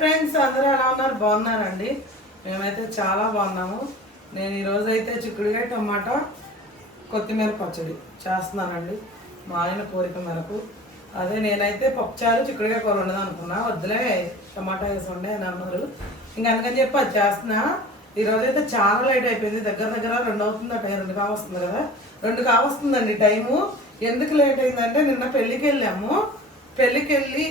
Friends అందరూ ఎలా ఉన్నారు? బాగున్నారండి. మేమైతే చాలా బాగున్నాము. నేను ఈరోజు అయితే చిక్కుడుకాయ టమాటా కొత్తిమీర పచ్చడి చేస్తున్నానండి. మా ఆయన కోరిక మేరకు. అదే నేనైతే పప్పుచారు చిక్కుడుకాయ కూర ఉండదు అనుకున్నా. వద్దులే టమాటా వేసి ఉండే అని అన్నారు. ఇంకా అందుకని చెప్పి అది చేస్తున్నా. ఈరోజు అయితే చాలా లేట్ అయిపోయింది. దగ్గర దగ్గర రెండు అవుతుంది టైం రెండు కావస్తుంది కదా. రెండు కావస్తుందండి టైము. ఎందుకు లేట్ అయిందంటే నిన్న పెళ్ళికి వెళ్ళాము. పెళ్ళికి వెళ్ళి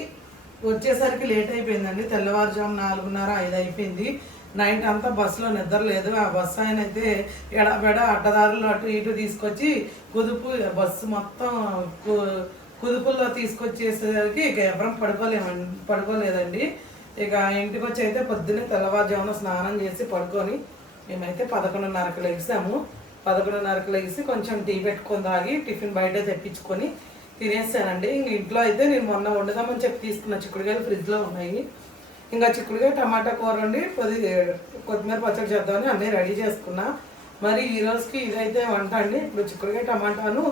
వచ్చేసరికి లేట్ అయిపోయిందండి. తెల్లవారుజాము నాలుగున్నర ఐదు అయిపోయింది. నైట్ అంతా బస్సులో నిద్ర లేదు. ఆ బస్సు ఆయన అయితే ఎడబెడ అడ్డదారులు అటు ఇటు తీసుకొచ్చి కుదుపు బస్సు మొత్తం కు- కుదుపుల్లో తీసుకొచ్చేసరికి ఇక ఎవరం పడుకోలేమండి పడుకోలేదండి. ఇక ఇంటికి వచ్చి అయితే పొద్దున్నే తెల్లవారుజామున స్నానం చేసి పడుకొని మేమైతే పదకొండున్నరకు లెగిసాము. పదకొండున్నరకు లెగిసి కొంచెం టీ పెట్టుకొని తాగి టిఫిన్ బయట తెప్పించుకొని తినేసానండి. ఇంక ఇంట్లో అయితే నేను మొన్న వండుదామని చెప్పి తీసుకున్న చిక్కుడుకాయలు ఫ్రిడ్జ్లో ఉన్నాయి. ఇంకా చిక్కుడుకాయ టమాటా కూర వండి కొద్ది కొత్తిమీర పచ్చడి చేద్దామని అన్నీ రెడీ చేసుకున్నా. మరి ఈ రోజుకి ఇదైతే వంట అండి. ఇప్పుడు చిక్కుడుకాయ టమాటాను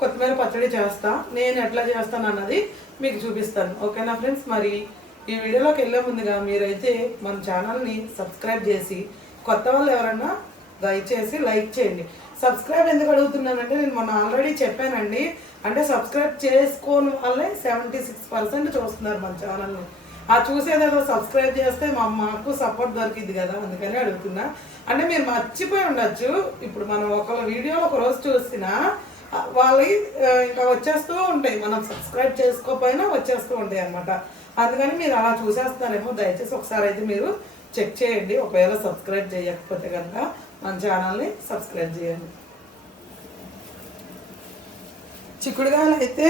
కొత్తిమీర పచ్చడి చేస్తా. నేను ఎట్లా చేస్తాను అన్నది మీకు చూపిస్తాను. ఓకేనా ఫ్రెండ్స్? మరి ఈ వీడియోలోకి వెళ్ళే ముందుగా మీరైతే మన ఛానల్ని సబ్స్క్రైబ్ చేసి కొత్త వాళ్ళు ఎవరన్నా దయచేసి లైక్ చేయండి. సబ్స్క్రైబ్ ఎందుకు అడుగుతున్నానంటే నేను మొన్న ఆల్రెడీ చెప్పానండి. అంటే సబ్స్క్రైబ్ చేసుకోని వాళ్ళే సెవెంటీ సిక్స్ పర్సెంట్ చూస్తున్నారు మన ఛానల్ని ఆ చూసేదేదో సబ్స్క్రైబ్ చేస్తే మా మాకు సపోర్ట్ దొరికింది కదా అందుకని అడుగుతున్నా. అంటే మీరు మర్చిపోయి ఉండొచ్చు. ఇప్పుడు మనం ఒకళ్ళ వీడియో ఒక రోజు చూసినా ఆ, వాళ్ళవి ఇంకా వచ్చేస్తూ ఉంటాయి. మనం సబ్స్క్రైబ్ చేసుకోకపోయినా వచ్చేస్తూ ఉంటాయి అనమాట అందుకని మీరు అలా చూసేస్తున్నారేమో దయచేసి ఒకసారి అయితే మీరు చెక్ చేయండి. ఒకవేళ సబ్స్క్రైబ్ చేయకపోతే కనుక మన ఛానల్ని సబ్స్క్రైబ్ చేయండి. చిక్కుడుగాయలు అయితే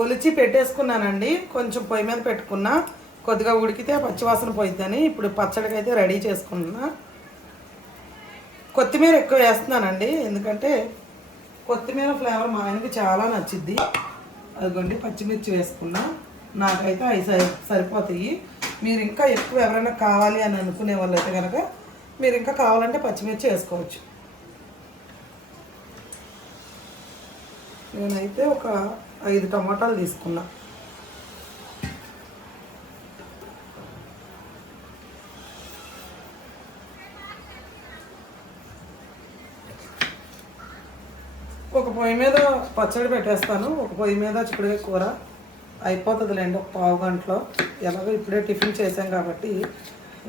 ఒలిచి పెట్టేసుకున్నానండి. కొంచెం పొయ్యి మీద పెట్టుకున్నా. కొద్దిగా ఉడికితే పచ్చివాసన పోయిద్దని ఇప్పుడు పచ్చడికి అయితే రెడీ చేసుకున్నా. కొత్తిమీర ఎక్కువ వేస్తున్నానండి. ఎందుకంటే కొత్తిమీర ఫ్లేవర్ మా ఆయనకి చాలా నచ్చింది అదిగోండి పచ్చిమిర్చి వేసుకున్నా. నాకైతే అవి సరి సరిపోతాయి. మీరు ఇంకా ఎక్కువ ఎవరైనా కావాలి అని అనుకునే వాళ్ళు అయితే కనుక మీరు ఇంకా కావాలంటే పచ్చిమిర్చి వేసుకోవచ్చు. నేనైతే ఒక ఐదు టమాటాలు తీసుకున్నా. ఒక పొయ్యి మీద పచ్చడి పెట్టేస్తాను. ఒక పొయ్యి మీద చిక్కుడుకాయ కూర. అయిపోతుందిలేండి ఒక పావు గంటలో. ఎలాగో ఇప్పుడే టిఫిన్ చేసాం కాబట్టి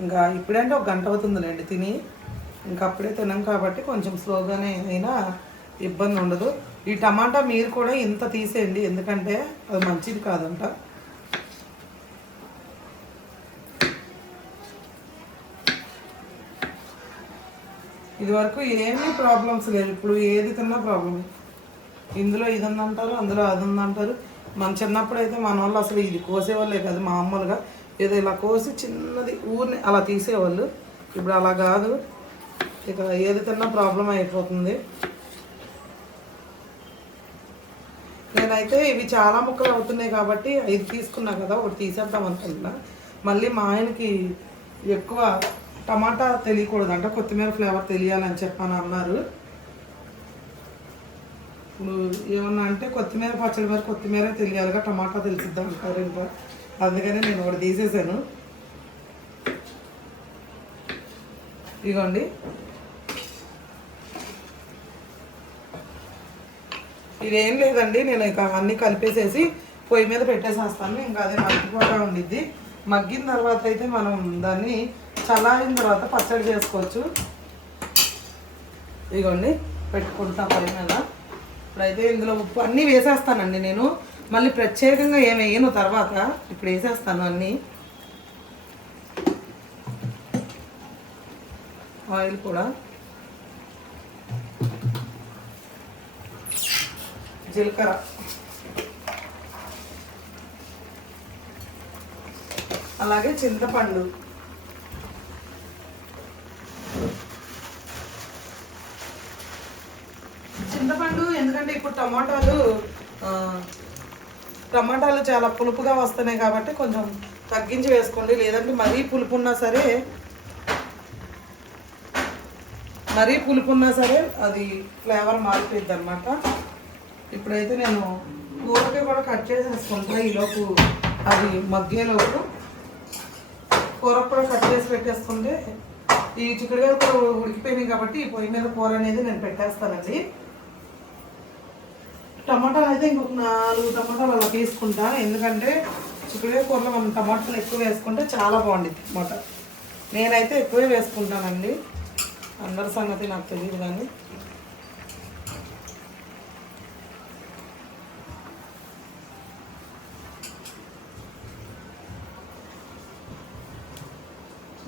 ఇంకా ఇప్పుడంటే ఒక గంట అవుతుందిలేండి తిని. ఇంకా అప్పుడే తినాం కాబట్టి కొంచెం స్లోగానే అయినా ఇబ్బంది ఉండదు. ఈ టమాటా మీరు కూడా ఇంత తీసేయండి ఎందుకంటే అది మంచిది కాదంట. ఇదివరకు ఏమి ఏమీ ప్రాబ్లమ్స్ లేదు ఇప్పుడు ఏది తిన్నా ప్రాబ్లం ఇందులో ఇది ఉందంటారు అందులో అది ఉందంటారు మన చిన్నప్పుడు అయితే మన వాళ్ళు అసలు ఇది కోసేవాళ్ళే కాదు మామూలుగా. ఏదో ఇలా కోసి చిన్నది ఊరిని అలా తీసేవాళ్ళు. ఇప్పుడు అలా కాదు. ఇక ఏది తిన్నా ప్రాబ్లం అయిపోతుంది. నేనైతే ఇవి చాలా ముక్కలు అవుతున్నాయి కాబట్టి ఐదు తీసుకున్నా కదా ఒకటి తీసేద్దాం అనుకుంటున్నా. మళ్ళీ మా ఆయనకి ఎక్కువ టమాటా తెలియకూడదు అంటే కొత్తిమీర ఫ్లేవర్ తెలియాలని చెప్పని అన్నారు. ఇప్పుడు ఏమన్నా అంటే కొత్తిమీర పచ్చడి మీద కొత్తిమీర తెలియాలిగా టమాటా తెలిసిద్దాం అంటారు ఇంకా. అందుకనే నేను ఒకటి తీసేసాను ఇదిగోండి ఇవేం లేదండి నేను ఇక అన్నీ కలిపేసేసి పొయ్యి మీద పెట్టేసేస్తాను. ఇంకా అదే మగ్గిపోతా ఉండిద్ది. మగ్గిన తర్వాత అయితే మనం దాన్ని చల్లారిన తర్వాత పచ్చడి చేసుకోవచ్చు. ఇదిగోండి పెట్టుకుంటా పొయ్యి మీద. ఇప్పుడైతే ఇందులో ఉప్పు అన్నీ వేసేస్తానండి నేను. మళ్ళీ ప్రత్యేకంగా ఏం వేయను తర్వాత. ఇప్పుడు వేసేస్తాను అన్నీ. ఆయిల్ కూడా. జీలకర్ర. అలాగే చింతపండు. చింతపండు ఎందుకంటే ఇప్పుడు టమాటాలు టమాటాలు చాలా పులుపుగా వస్తున్నాయి కాబట్టి కొంచెం తగ్గించి వేసుకోండి. లేదంటే మరీ పులుపు ఉన్నా సరే మరీ పులుపు ఉన్నా సరే అది ఫ్లేవర్ మారిపోయింది అనమాట ఇప్పుడైతే నేను కూరకి కూడా కట్ చేసేసుకుంటా ఈలోపు అది మగ్గేలోపు కూర కూడా కట్ చేసి పెట్టేసుకుంటే ఈ చిక్కుడుకాయ కూర ఉడికిపోయినాయి కాబట్టి ఈ పొయ్యి మీద కూర అనేది నేను పెట్టేస్తానండి. టమాటాలు అయితే ఇంకొక నాలుగు టమాటాలు అలా తీసుకుంటా. ఎందుకంటే చిక్కుడుకాయ కూరలో మనం టమాటాలు ఎక్కువ వేసుకుంటే చాలా బాగుంటుంది అనమాట నేనైతే ఎక్కువే వేసుకుంటానండి. అందరి సంగతి నాకు తెలియదు కానీ.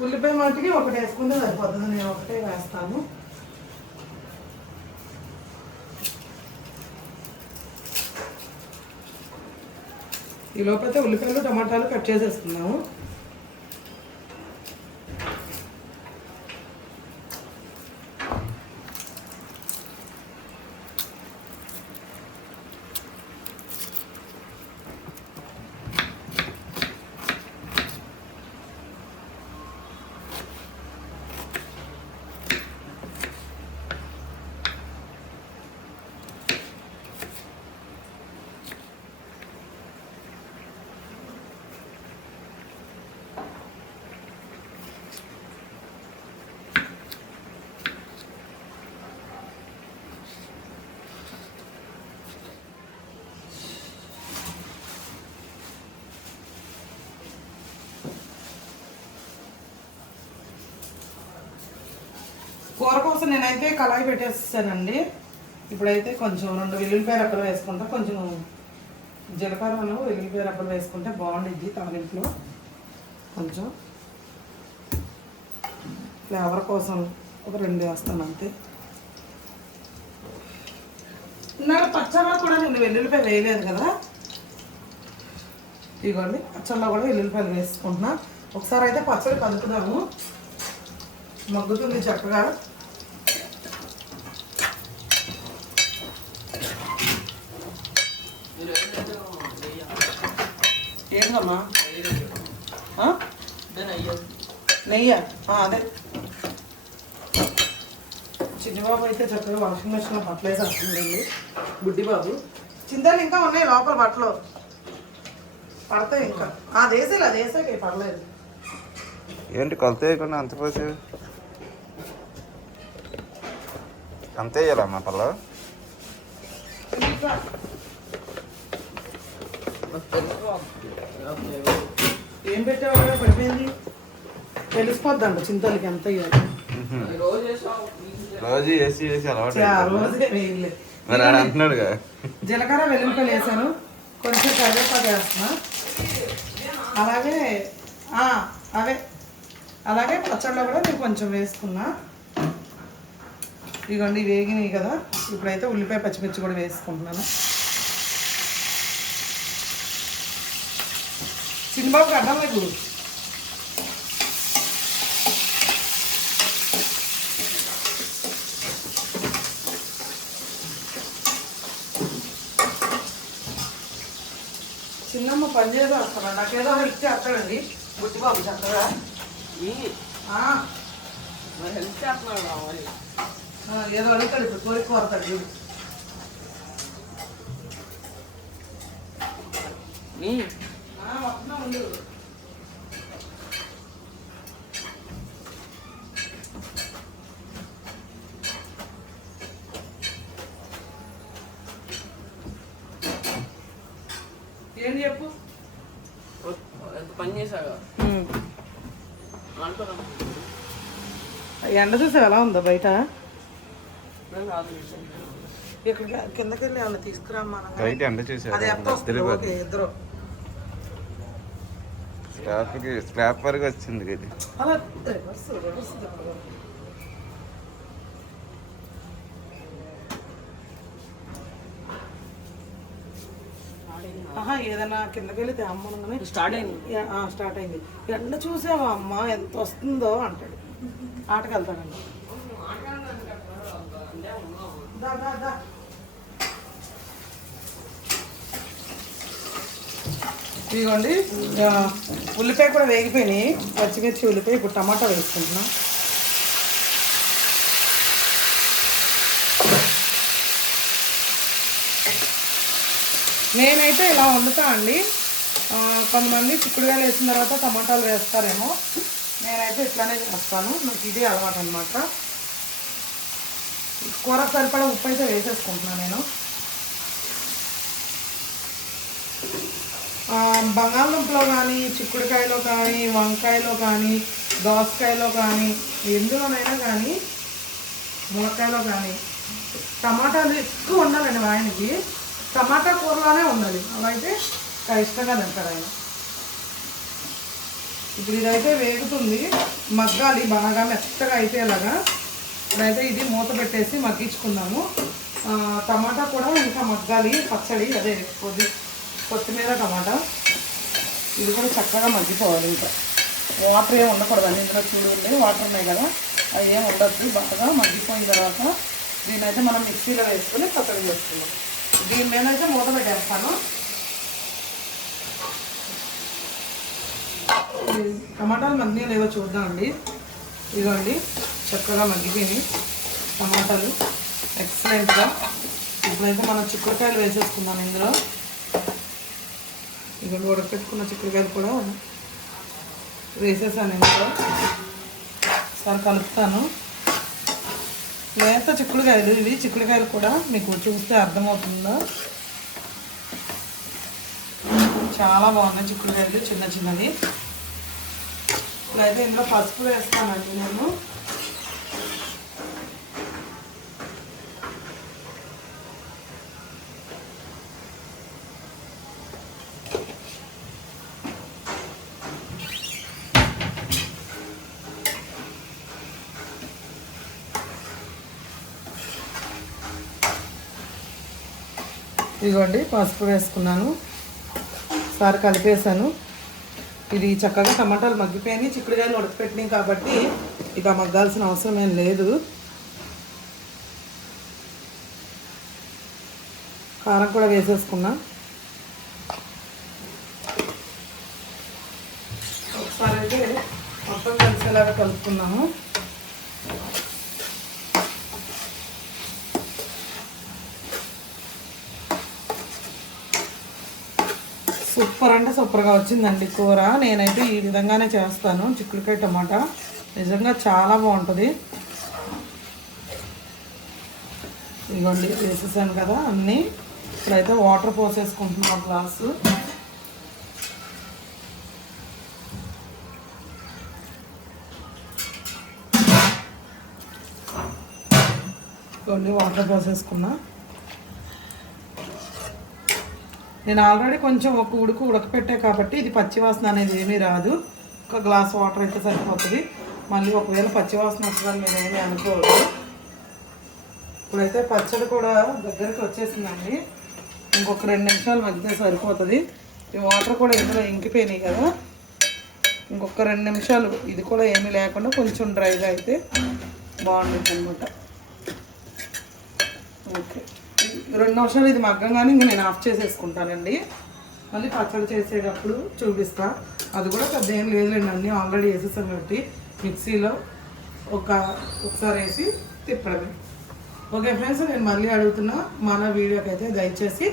ఉల్లిపాయ మట్టికి ఒకటి వేసుకుంటే సరిపోతుంది. నేను ఒకటే వేస్తాను. ఈ లోపల ఉల్లిపాయలు టమాటాలు కట్ చేసేసుకున్నాము కూర కోసం నేనైతే కళాయి పెట్టేసానండి ఇప్పుడైతే కొంచెం రెండు వెల్లుల్లిపాయ రెక్కలు వేసుకుంటా. కొంచెం జీలకర్ర వెల్లుల్లిపాయ రెక్కలు వేసుకుంటే బాగుండిద్ది తాలింపులో. కొంచెం ఫ్లేవర్ కోసం ఒక రెండు వేస్తాను అంతే ఇన్నాళ్ళు పచ్చళ్ళలో కూడా నేను వెల్లుల్లిపాయ వేయలేదు కదా. ఇదిగోండి పచ్చళ్ళలో కూడా వెల్లుల్లిపాయలు వేసుకుంటున్నా. ఒకసారి అయితే పచ్చడి కలుపుదాము. మగ్గుతుంది చక్కగా. ఏంటమ్మా ఆ? నెయ్య? ఆ, అదే. చిన్నబాబు అయితే చక్కగా వాషింగ్ మెషిన్లో బట్టలు వేసి వస్తుంది బుడ్డిబాబు. చింతలు ఇంకా ఉన్నాయి లోపల బట్టలు. పడతాయి ఇంకా. అది వేసేలే అది వేసాకే పర్లేదు ఏంటి కొలత వేయకుండా అంత పోసి అంతే వేయాలమ్మా పల్ల ఏం పెట్టావు పడిపోయింది? తెలిసిపోద్దంట చింతలకి ఎంత ఇవ్వాలి రోజు వేసి వేసి అలవాటు మరి ఆడ అంటున్నాడుగా జీలకర్ర వెల్లుల్లిపాయలు వేసాను. కొంచెం కరివేపాకు వేస్తున్నా. అలాగే అవే. అలాగే పచ్చళ్ళలో కూడా నేను కొంచెం వేసుకున్నా. ఇదిగోండి వేగినాయి కదా. ఇప్పుడైతే ఉల్లిపాయ పచ్చిమిర్చి కూడా వేసుకుంటున్నాను. చిన్నబాబుకి అడ్డం లేదు. చిన్నమ్మ పని చేసి వస్తాను నాకేదో హెల్ప్ చేస్తాడండి. బుద్ధిబాబు చక్కగా. ఆ, ఆ, ఏదో అడుగుతాడు ఇప్పుడు. కోరిక కోరతాడు చూడు. ఆ, ఉండు ఏం చెప్పు? ఎంత పని చేశాగా ఎండ చూసావు ఎలా ఉందో బయట? నేను కాదు ఇక్కడికి కిందకి వెళ్ళి ఏమన్నా తీసుకురామ్మా అది ఎంత ఇద్దరు. స్లాబ్ వరకు వచ్చింది ఇది. ఏదైనా కిందకి వెళ్తే అమ్మనగానే స్టార్ట్ అయింది. స్టార్ట్ అయింది. ఎండ చూసావా అమ్మ ఎంత వస్తుందో అంటాడు. ఆటకి వెళ్తాడండి దా, దా, దా. ఇదిగోండి ఉల్లిపాయ కూడా వేగిపోయినాయి. పచ్చిమిర్చి ఉల్లిపాయ ఇప్పుడు టమాటా వేసుకుంటున్నా. నేనైతే ఇలా వండుతా అండి. కొంతమంది చిక్కుడుకాయలు వేసిన తర్వాత టమాటాలు వేస్తారేమో. నేనైతే ఇట్లానే చేస్తాను. నాకు ఇదే అలవాటు అనమాట కూరకు సరిపడా ఉప్పు అయితే వేసేసుకుంటున్నాను నేను. బంగాళదుంపలో కానీ చిక్కుడుకాయలో కానీ వంకాయలో కానీ దోసకాయలో కానీ ఎందులోనైనా కానీ మునక్కాయలో కానీ టమాటాలు ఎక్కువ ఉండాలండి ఆయనకి. టమాటా కూరలోనే ఉండాలి. అలా అయితే ఇష్టంగా తింటారు ఆయన. ఇప్పుడు ఇదైతే వేగుతుంది. మగ్గాలి బాగా మెత్తగా అయిపోయేలాగా. ఇప్పుడైతే ఇది మూత పెట్టేసి మగ్గించుకుందాము. టమాటా కూడా ఇంకా మగ్గాలి పచ్చడి అదే కొద్ది కొత్తిమీర టమాటా. ఇది కూడా చక్కగా మగ్గిపోవాలి ఇంకా. వాటర్ ఏమి ఉండకూడదండి ఇందులో చూడండి వాటర్ ఉన్నాయి కదా. అవి ఏమి ఉండద్దు బాగా మగ్గిపోయిన తర్వాత దీని అయితే మనం మిక్సీలో వేసుకుని పచ్చడి చేసుకున్నాం దీని మీద అయితే మూత పెట్టేస్తాను. టమాటాలు మగ్గినా లేవో చూద్దామండి. ఇదిగోండి చక్కగా మగ్గిపోయి టమాటాలు. ఎక్సలెంట్గా ఇప్పుడైతే మనం చిక్కుడుకాయలు వేసేసుకుందాం ఇందులో. ఇక్కడ ఉడకపెట్టుకున్న చిక్కుడుకాయలు కూడా వేసేసాను ఇంట్లో సార్ కలుపుతాను. లేత చిక్కుడుకాయలు ఇవి చిక్కుడుకాయలు కూడా మీకు చూస్తే అర్థమవుతుందో. చాలా బాగున్నాయి చిక్కుడుకాయలు చిన్న చిన్నవి. ఇప్పుడైతే ఇందులో పసుపు వేస్తానండి నేను. ఇదిగోండి పసుపు వేసుకున్నాను. సార్ కలిపేసాను ఇది చక్కగా టమాటాలు మగ్గిపోయాయి చిక్కుడుగాయలు ఉడకపెట్టినాయి కాబట్టి ఇక మగ్గాల్సిన అవసరం ఏం లేదు. కారం కూడా వేసేసుకున్నా. ఒకసారి అయితే మొత్తం కలిసేలాగా కలుపుకున్నాము. సూపర్ అంటే సూపర్గా వచ్చిందండి కూర. నేనైతే ఈ విధంగానే చేస్తాను. చిక్కుడుకాయ టమాటా. నిజంగా చాలా బాగుంటుంది. ఇదిగోండి వేసేసాను కదా అన్నీ. ఇప్పుడైతే వాటర్ పోసేసుకుంటున్నాం గ్లాసు. ఇదిగోండి వాటర్ పోసేసుకున్నా. నేను ఆల్రెడీ కొంచెం ఒక ఉడుకు ఉడకపెట్టా కాబట్టి ఇది పచ్చివాసన అనేది ఏమీ రాదు. ఒక గ్లాస్ వాటర్ అయితే సరిపోతుంది. మళ్ళీ ఒకవేళ పచ్చివాసన వస్తుందని మీరు ఏమీ అనుకోవద్దు. ఇప్పుడైతే పచ్చడి కూడా దగ్గరికి వచ్చేసిందండి. ఇంకొక రెండు నిమిషాలు మధ్య సరిపోతుంది. ఈ వాటర్ కూడా ఇందులో ఇంకిపోయినాయి కదా. ఇంకొక రెండు నిమిషాలు ఇది కూడా ఏమీ లేకుండా కొంచెం డ్రైగా అయితే బాగుంటుంది అనమాట ఓకే రెండు నిమిషాలు ఇది మగ్గంగానే ఇంకా నేను ఆఫ్ చేసేసుకుంటానండి. మళ్ళీ పచ్చడి చేసేటప్పుడు చూపిస్తా. అది కూడా పెద్ద ఏం లేదులేండి అన్నీ ఆల్రెడీ వేసేసాను కాబట్టి మిక్సీలో ఒక ఒకసారి వేసి తిప్పడమే. ఓకే ఫ్రెండ్స్ నేను మళ్ళీ అడుగుతున్నా మన వీడియోకి అయితే దయచేసి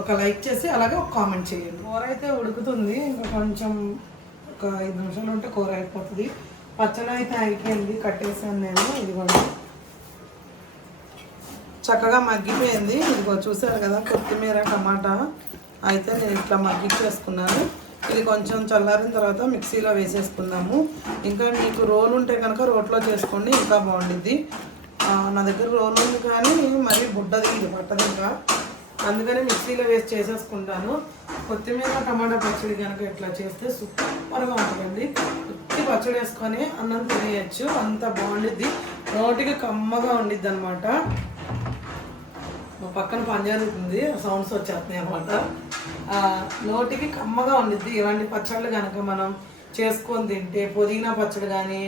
ఒక లైక్ చేసి అలాగే ఒక కామెంట్ చేయండి. కూర అయితే ఉడుకుతుంది ఇంకా కొంచెం ఒక ఐదు నిమిషాలు ఉంటే కూర అయిపోతుంది. పచ్చడి అయితే అయిపోయింది కట్టేసాను నేను ఇదిగోండి. చక్కగా మగ్గిపోయింది. ఇదిగో చూసారు కదా కొత్తిమీర టమాటా అయితే నేను ఇట్లా మగ్గిచ్చేసుకున్నాను ఇది కొంచెం చల్లారిన తర్వాత మిక్సీలో వేసేసుకున్నాము ఇంకా మీకు రోలు ఉంటే కనుక రోట్లో చేసుకోండి ఇంకా బాగుండిద్ది. నా దగ్గర రోలు ఉంది కానీ మరీ బుడ్డది ఇది పట్టదు ఇంకా. అందుకని మిక్సీలో వేసి చేసేసుకుంటాను. కొత్తిమీర టమాటా పచ్చడి కనుక ఇట్లా చేస్తే సూపర్గా ఉంటుందండి. ఉత్తి పచ్చడి వేసుకొని అన్నం తినేయచ్చు అంత బాగుండిద్ది. నోటికి కమ్మగా ఉండిద్ది అనమాట మా పక్కన పని జరుగుతుంది సౌండ్స్ వచ్చేస్తున్నాయి అనమాట నోటికి కమ్మగా ఉండిద్ది. ఇలాంటి పచ్చళ్ళు కనుక మనం చేసుకొని తింటే పుదీనా పచ్చడి కానీ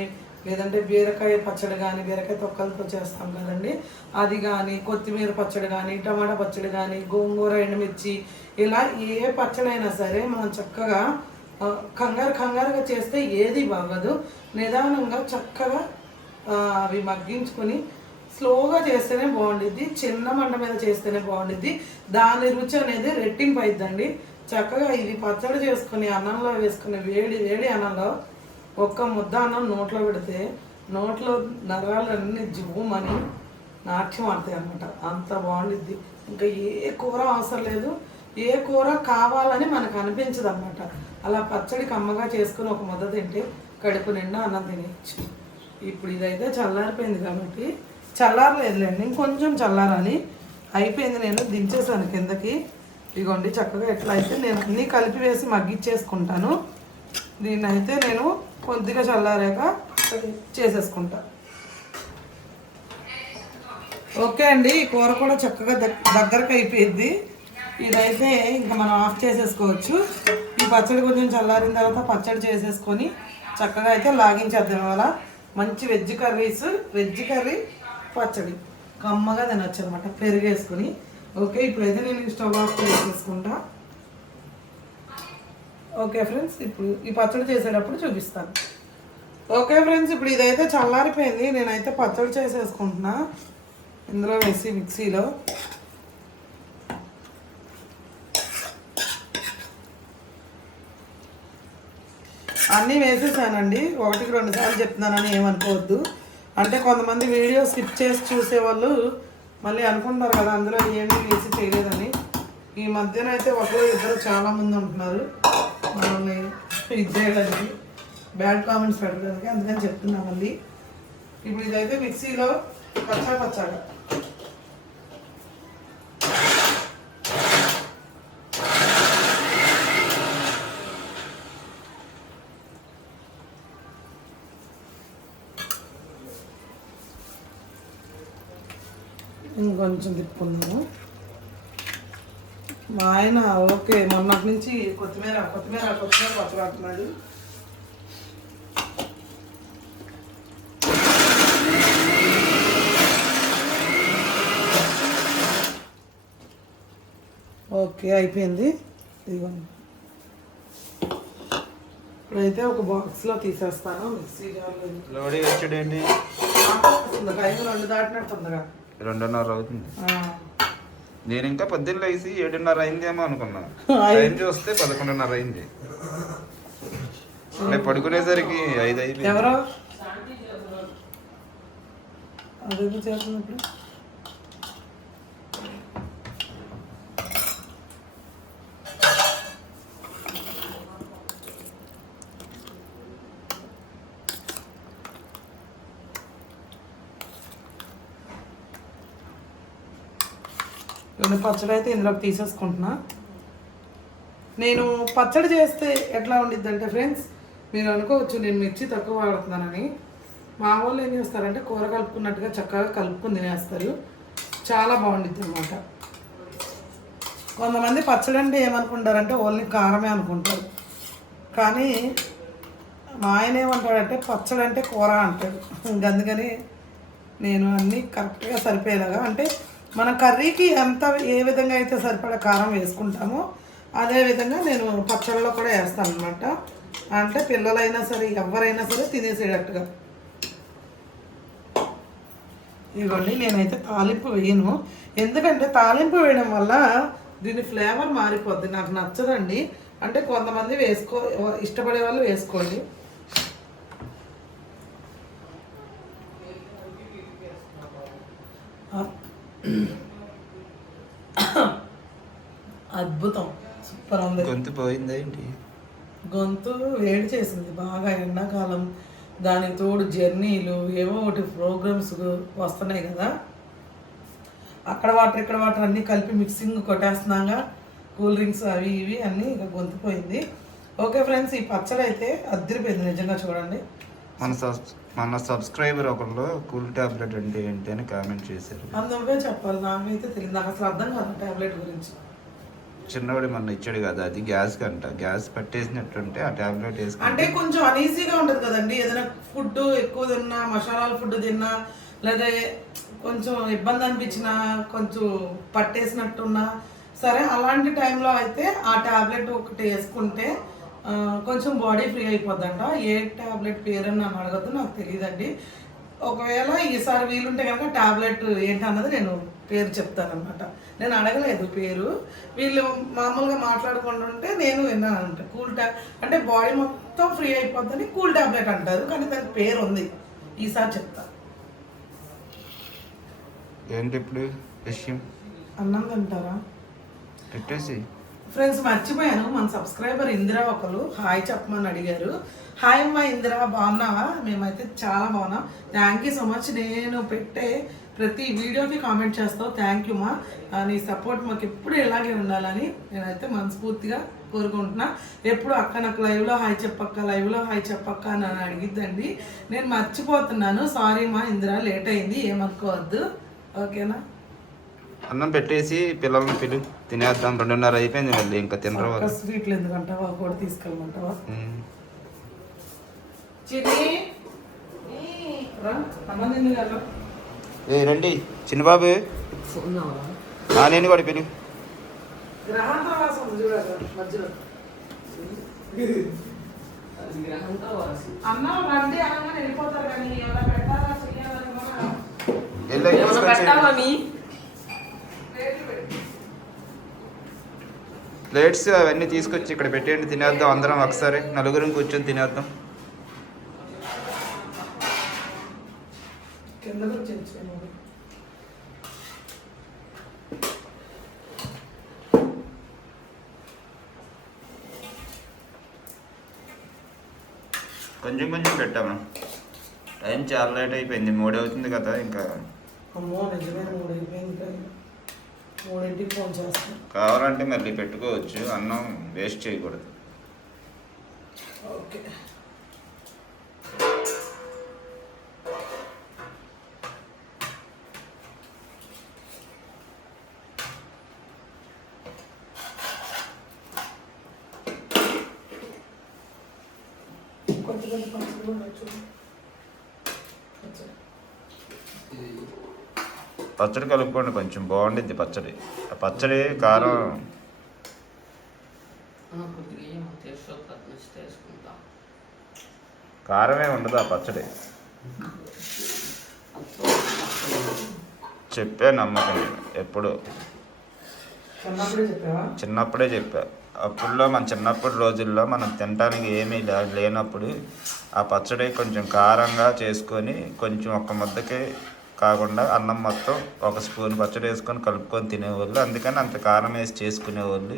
లేదంటే బీరకాయ పచ్చడి కానీ బీరకాయ తొక్కలతో చేస్తాం కదండి. అది కానీ కొత్తిమీర పచ్చడి కానీ టమాటా పచ్చడి కానీ గోంగూర ఎండుమిర్చి ఇలా ఏ పచ్చడి అయినా సరే మనం చక్కగా కంగారు కంగారుగా చేస్తే ఏది బాగదు. నిదానంగా చక్కగా అవి మగ్గించుకొని స్లోగా చేస్తేనే బాగుండిద్ది చిన్న మంట మీద చేస్తేనే బాగుండిద్ది. దాని రుచి అనేది రెట్టింపు అయిద్దండి చక్కగా ఇది పచ్చడి చేసుకుని అన్నంలో వేసుకుని వేడి వేడి అన్నంలో ఒక్క ముద్ద అన్నం నోట్లో పెడితే నోట్లో నరాలన్నీ జివ్వుమని నాట్యం ఆడతాయి అనమాట అంత బాగుండిద్ది. ఇంకా ఏ కూర అవసరం లేదు. ఏ కూర కావాలని మనకు అనిపించదు అనమాట అలా పచ్చడి కమ్మగా చేసుకుని ఒక ముద్ద తింటే కడుపు నిండా అన్నం తినేయచ్చు. ఇప్పుడు ఇదైతే చల్లారిపోయింది కాబట్టి చల్లారలేదులేండి ఇంకొంచెం చల్లారాలి. అయిపోయింది నేను దించేసాను కిందకి. ఇదిగోండి చక్కగా ఎట్లా అయితే నేను అన్నీ కలిపి వేసి మగ్గిచ్చేసుకుంటాను. దీన్ని అయితే నేను కొద్దిగా చల్లారాక చేసేసుకుంటా. ఓకే అండి ఈ కూర కూడా చక్కగా దగ్గరకు అయిపోయింది ఇదైతే ఇంకా మనం ఆఫ్ చేసేసుకోవచ్చు. ఈ పచ్చడి కొంచెం చల్లారిన తర్వాత పచ్చడి చేసేసుకొని చక్కగా అయితే లాగించేద్దాం ఇవాళ. మంచి వెజ్ కర్రీస్ వెజ్ కర్రీ పచ్చడి. కమ్మగా తినొచ్చు అనమాట పెరిగేసుకొని. ఓకే ఇప్పుడైతే నేను స్టవ్ ఆఫ్ చేసేసుకుంటా. ఓకే ఫ్రెండ్స్ ఇప్పుడు ఈ పచ్చడి చేసేటప్పుడు చూపిస్తాను. ఓకే ఫ్రెండ్స్ ఇప్పుడు ఇదైతే చల్లారిపోయింది. నేనైతే పచ్చడి చేసేసుకుంటున్నా. ఇందులో వేసి మిక్సీలో. అన్నీ వేసేసానండి. ఒకటికి రెండు సార్లు చెప్తున్నానని ఏమనుకోవద్దు. అంటే కొంతమంది వీడియో స్కిప్ చేసి చూసేవాళ్ళు మళ్ళీ అనుకుంటారు కదా అందులో ఏమీ వేసి చేయలేదని. ఈ మధ్యన అయితే ఒకరు ఇద్దరు చాలామంది ఉంటున్నారు. మనల్ని ఇది చేయడానికి బ్యాడ్ కామెంట్స్ పెట్టడానికి అందుకని చెప్తున్నా మళ్ళీ. ఇప్పుడు ఇదైతే మిక్సీలో పచ్చా పచ్చాగా. ఇంకొంచెం తిప్పుకుందాము. మా ఆయన ఓకే మొన్నటి నుంచి కొత్తిమీర కొత్తిమీర కొత్తిమీర పచ్చలాడుతున్నాడు ఓకే అయిపోయింది. ఇదిగోండి. ఇప్పుడైతే ఒక బాక్స్లో తీసేస్తాను మిక్సీ జార్లో. లోడీ వచ్చాడేంటి టైం రెండు దాటినట్టుందిగా రెండున్నర అవుతుంది. నేను ఇంకా పొద్దున్న లేసి ఏడున్నర అయిందేమో అనుకున్నా. టైం చూస్తే పదకొండున్నర అయింది. నేను పడుకునేసరికి ఐదు అయిపోయింది. ఎవరో? రెండు పచ్చడి అయితే ఇందులోకి తీసేసుకుంటున్నా. నేను పచ్చడి చేస్తే ఎట్లా ఉండిద్ది అంటే ఫ్రెండ్స్ మీరు అనుకోవచ్చు నేను మిర్చి తక్కువ వాడుతున్నానని. మా వాళ్ళు ఏం చేస్తారంటే కూర కలుపుకున్నట్టుగా చక్కగా కలుపుకుని తినేస్తారు. చాలా బాగుండిద్ది అనమాట కొంతమంది పచ్చడి అంటే ఏమనుకుంటారంటే ఓన్లీ కారమే అనుకుంటారు. కానీ మా ఆయన ఏమంటాడంటే పచ్చడి అంటే కూర అంటాడు. ఇంక అందుకని నేను అన్నీ కరెక్ట్గా సరిపోయేలాగా అంటే మనం కర్రీకి ఎంత ఏ విధంగా అయితే సరిపడా కారం వేసుకుంటామో అదే విధంగా నేను పచ్చళ్ళలో కూడా వేస్తాను అనమాట అంటే పిల్లలైనా సరే ఎవరైనా సరే తినేసేటట్టుగా. ఇవ్వండి నేనైతే తాలింపు వేయను. ఎందుకంటే తాలింపు వేయడం వల్ల దీని ఫ్లేవర్ మారిపోద్ది. నాకు నచ్చదండి. అంటే కొంతమంది వేసుకో ఇష్టపడే వాళ్ళు వేసుకోండి. అద్భుతం. సూపర్ ఉంది. గొంతు పోయిందా ఏంటి? గొంతు వేడి చేసింది. బాగా ఎండాకాలం. దానికి తోడు జర్నీలు ఏవో ఒకటి ప్రోగ్రామ్స్ వస్తున్నాయి కదా. అక్కడ వాటర్ ఇక్కడ వాటర్ అన్నీ కలిపి మిక్సింగ్ కొట్టేస్తున్నాగా. కూల్ డ్రింక్స్ అవి ఇవి అన్నీ ఇక గొంతు పోయింది. ఓకే ఫ్రెండ్స్ ఈ పచ్చడి అయితే అద్దరిపోయింది నిజంగా చూడండి. మన సబ్ మన సబ్స్క్రైబర్ ఒకళ్ళు కూల్ టాబ్లెట్ అంటే ఏంటి అని కామెంట్ చేశారు. అందుకే చెప్పాలి నాకైతే తెలియదు. నాకు అసలు అర్థం కాదు టాబ్లెట్ గురించి. చిన్నవాడు మన ఇచ్చాడు కదా అది గ్యాస్ కంట. గ్యాస్ పట్టేసినట్టుంటే ఆ టాబ్లెట్ అంటే వేసుకుంటే కొంచెం అనీజీగా ఉంటుంది కదండి. ఏదైనా ఫుడ్ ఎక్కువ తిన్నా మసాలాల ఫుడ్ తిన్నా లేదా కొంచెం ఇబ్బంది అనిపించినా కొంచెం పట్టేసినట్టున్నా సరే అలాంటి టైంలో అయితే ఆ టాబ్లెట్ ఒకటి వేసుకుంటే కొంచెం బాడీ ఫ్రీ అయిపోద్దంట. ఏ టాబ్లెట్ పేరు అని నన్ను అడగద్దు నాకు తెలియదండి ఒకవేళ ఈసారి వీలుంటే కనుక టాబ్లెట్ ఏంటన్నది నేను పేరు చెప్తానమాట నేను అడగలేదు పేరు. వీళ్ళు మామూలుగా మాట్లాడుకుంటుంటే నేను విన్నాను అనమాట కూల్ ట్యా అంటే బాడీ మొత్తం ఫ్రీ అయిపోద్దని కూల్ టాబ్లెట్ అంటారు కానీ దానికి పేరు ఉంది ఈసారి చెప్తా. ఏంటి ఇప్పుడు విషయం? అన్నం తింటారా పెట్టేసి ఫ్రెండ్స్ మర్చిపోయాను. మన సబ్స్క్రైబర్ ఇందిరా ఒకరు హాయ్ చెప్పమని అడిగారు. హాయ్ అమ్మా ఇందిరా బాగున్నావా? మేమైతే చాలా బాగున్నాం. థ్యాంక్ యూ సో మచ్ నేను పెట్టే ప్రతి వీడియోకి కామెంట్ చేస్తావు. థ్యాంక్ యూ మా. నీ సపోర్ట్ మాకు ఎప్పుడు ఇలాగే ఉండాలని నేనైతే మనస్ఫూర్తిగా కోరుకుంటున్నా. ఎప్పుడు అక్క నాకు లైవ్లో హాయ్ చెప్పక్క లైవ్లో హాయ్ చెప్పక్క అని అడిగిద్దండి. నేను మర్చిపోతున్నాను. సారీ మా ఇందిరా లేట్ అయింది. ఏమనుకోవద్దు. ఓకేనా అన్నం పెట్టేసి పిల్లల్ని పిలు తినేద్దాం రెండున్నర అయిపోయింది మళ్ళీ ఇంకా తినరు వాళ్ళు. స్వీట్లు ఎందుకంటావా? కూడా తీసుకెళ్ళమంటావా? ఏ రండి. చిన్నబాబు. నేను కూడా పిలు. అన్నం రండి అనగానే వెళ్ళిపోతారు కానీ ఎలా పెట్టాలా చెయ్యాలని కూడా వెళ్ళి ఏమన్నా తీసుకొచ్చి- పెట్టావా మీ ప్లేట్లు పెట్టి. ప్లేట్స్ అవన్నీ తీసుకొచ్చి ఇక్కడ పెట్టేయండి తినేద్దాం అందరం ఒకసారి. నలుగురం కూర్చొని తినేద్దాం. కొంచెం కొంచెం పెట్టాము టైం చాలా లేట్ అయిపోయింది మూడు అవుతుంది కదా ఇంకా. అమ్మో నిజమే మూడింటికి ఫోన్ చేస్తాను. కావాలంటే మళ్ళీ పెట్టుకోవచ్చు అన్నం వేస్ట్ చేయకూడదు. ఓకే. కొంచెం కొంచెం కూడా చూడు. పచ్చడి. పచ్చడి కలుపుకోండి కొంచెం బాగుండిద్ది పచ్చడి. ఆ పచ్చడి కారం. కారమే ఉండదు ఆ పచ్చడి. చెప్పే నమ్మకం నేను ఎప్పుడు. చిన్నప్పుడే చిన్నప్పుడే చెప్పా. అప్పుల్లో మన చిన్నప్పటి రోజుల్లో మనం తినడానికి ఏమీ లే- లేనప్పుడు ఆ పచ్చడి కొంచెం కారంగా చేసుకొని కొంచెం ఒక ముద్దకి కాకుండా అన్నం మొత్తం ఒక స్పూన్ పచ్చడి వేసుకొని కలుపుకొని తినేవాళ్ళు. అందుకని అంత కారం వేసి చేసుకునేవాళ్ళు.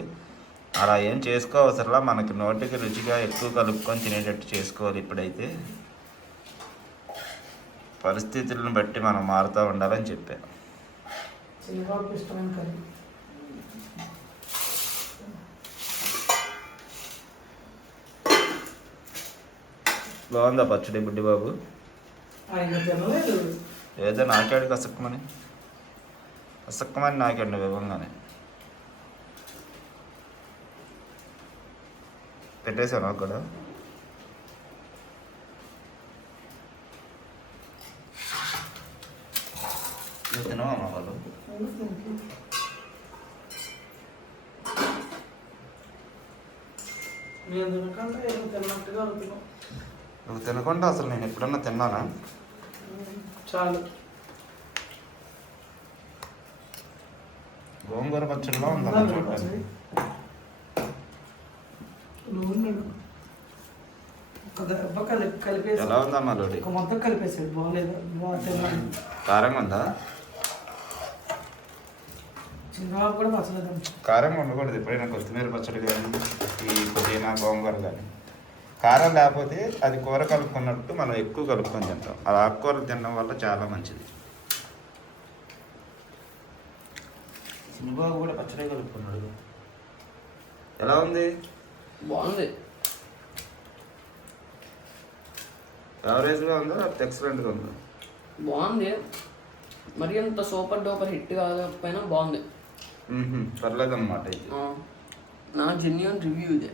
అలా ఏం చేసుకోవసరలా మనకి నోటికి రుచిగా ఎక్కువ కలుపుకొని తినేటట్టు చేసుకోవాలి ఇప్పుడైతే. పరిస్థితులను బట్టి మనం మారుతూ ఉండాలని చెప్పాను. బాగుందా పచ్చడి బుడ్డి బాబు ఆయన తినలేదు ఏదో నాకాడు కసక్కమని. కసక్కమని నాకాడు నువ్వు ఇవ్వంగానే. పెట్టేశాను నాకు కూడా నువ్వు తినవా వాళ్ళు? నువ్వు తినకుండా అసలు నేను ఎప్పుడన్నా తిన్నానా? చాలు. గోంగూర పచ్చడిలో ఉందా ఎలా ఉందా మా లోడి మొత్తం కలిపేసాడు బాగలేదు. కారంగా ఉందా? చిన్నబాబు కూడా మసలేదు కారం ఉండకూడదు. ఎప్పుడైనా కొత్తిమీర పచ్చడి కానీ ఈ పుదీనా గోంగూర కానీ. కారం లేకపోతే అది కూర కలుపుకున్నట్టు మనం ఎక్కువ కలుపుకొని తింటాం. అది ఆకుకూరలు తినడం వల్ల చాలా మంచిది. చిన్నబాబు కూడా పచ్చడి కలుపుకున్నాడు. ఎలా ఉంది? బాగుంది. యావరేజ్గా ఉందా? ఎక్సలెంట్గా ఉందా? బాగుంది. మరి అంత సూపర్ డూపర్ హిట్ కాకపోయినా బాగుంది. పర్లేదన్నమాట ఇది ఆ, నా జెన్యున్ రివ్యూ ఇదే.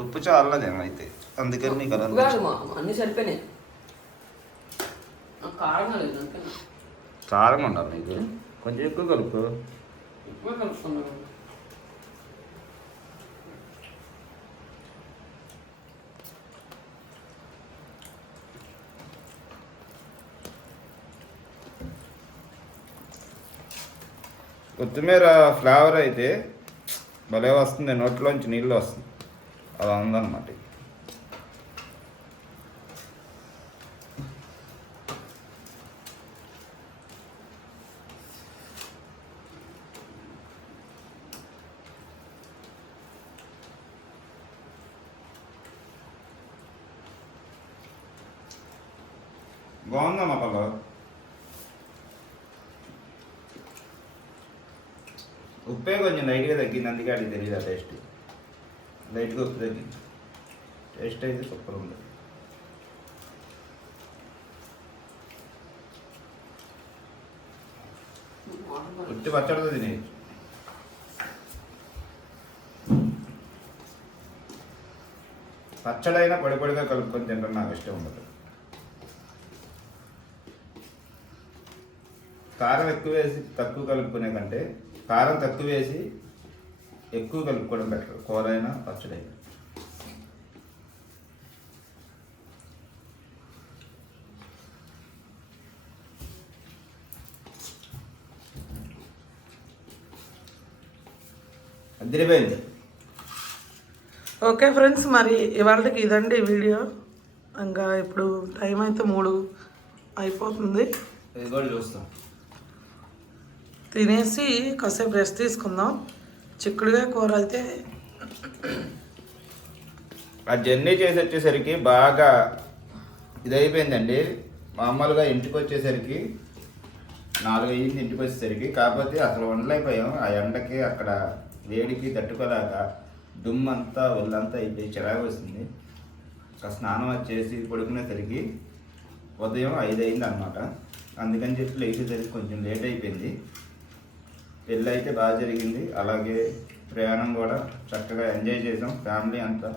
ఉప్పు చాలదేమో అయితే. అందుకని నీకు అలా అన్ని సరిపోయినాయి. కారం ఉండాలి నీకు. కొంచెం ఎక్కువ కలుపు. ఎక్కువ కొత్తిమీర ఫ్లేవర్ అయితే భలే వస్తుంది నోట్లోంచి నీళ్ళు వస్తుంది. అలా ఉందన్నమాట తిన్నందుకే అందుకే అది తెలియదు ఆ టేస్ట్. లైట్గా ఉప్పు టేస్ట్ అయితే సూపర్ ఉంది. ఉట్టి పచ్చడితో తినేయచ్చు పచ్చడైనా పొడి పొడిగా కలుపుకొని తినడం నాకు ఇష్టం ఉండదు. కారం ఎక్కువ వేసి తక్కువ కలుపుకునే కంటే కారం తక్కువ వేసి ఎక్కువ కలుపుకోవడం బెటర్ కూర అయినా పచ్చడైనా. అదిరిపోయింది. ఓకే ఫ్రెండ్స్ మరి ఇవాళకి ఇదండి వీడియో. ఇంకా ఇప్పుడు టైం అయితే మూడు అయిపోతుంది. చూస్తాం. తినేసి కాసేపు రెస్ట్ తీసుకుందాం. చిక్కుడుగా కూర అయితే ఆ జర్నీ చేసి వచ్చేసరికి బాగా ఇదైపోయిందండి. మామూలుగా ఇంటికి వచ్చేసరికి నాలుగు అయ్యింది ఇంటికి వచ్చేసరికి కాకపోతే అసలు ఉండలేకపోయాం ఆ ఎండకి అక్కడ వేడికి తట్టుకోలేక దుమ్ము అంతా ఒళ్ళంతా అయిపోయి చిరాకు వస్తుంది స్నానం చేసి పడుకునేసరికి ఉదయం ఐదు అయింది అనమాట అందుకని చెప్పి లేచేసరికి కొంచెం లేట్ అయిపోయింది. పెళ్ళి అయితే బాగా జరిగింది. అలాగే ప్రయాణం కూడా చక్కగా ఎంజాయ్ చేసాం ఫ్యామిలీ అంతా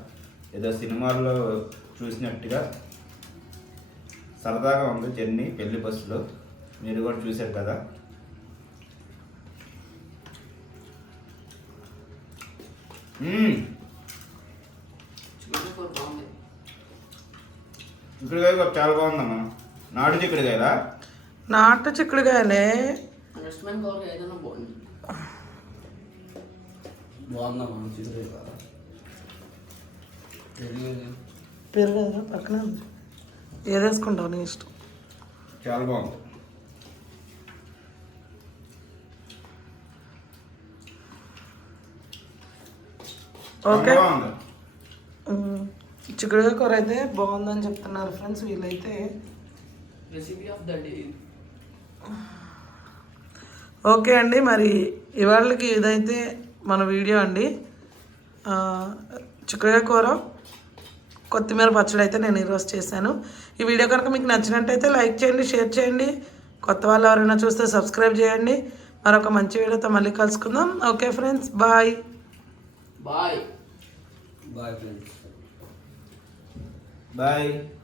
ఏదో సినిమాల్లో చూసినట్టుగా సరదాగా ఉంది జర్నీ పెళ్ళి బస్సులో. మీరు కూడా చూశారు కదా. చిక్కుడుకాయ కూడా చాలా బాగుందమ్మా. నాటు చిక్కుడుకాయలా? నాటు చిక్కుడుగాయలే నాకు ఇష్టమైన కూర ఏదైనా బాగుంది బాగుందమ్మా చికెన్ పెరుగు కదా పక్కన ఉంది. ఏదేసుకుంటావు నీ ఇష్టం? చాలా బాగుంది. ఓకే. బాగుంది. చిక్కుడుగా కూర అయితే బాగుందని చెప్తున్నారు ఫ్రెండ్స్ వీళ్ళైతే recipe of the day okay అండి మరి ఇవాళకి ఇదైతే మన వీడియో అండి. ఆ, చిక్కుడుగా కూర కొత్తిమీర పచ్చడి అయితే నేను ఈరోజు చేశాను. ఈ వీడియో కనుక మీకు నచ్చినట్టయితే లైక్ చేయండి షేర్ చేయండి. కొత్త వాళ్ళు ఎవరైనా చూస్తే సబ్స్క్రైబ్ చేయండి. మరొక మంచి వీడియోతో మళ్ళీ కలుసుకుందాం. Okay friends bye. Bye. Bye friends. Bye.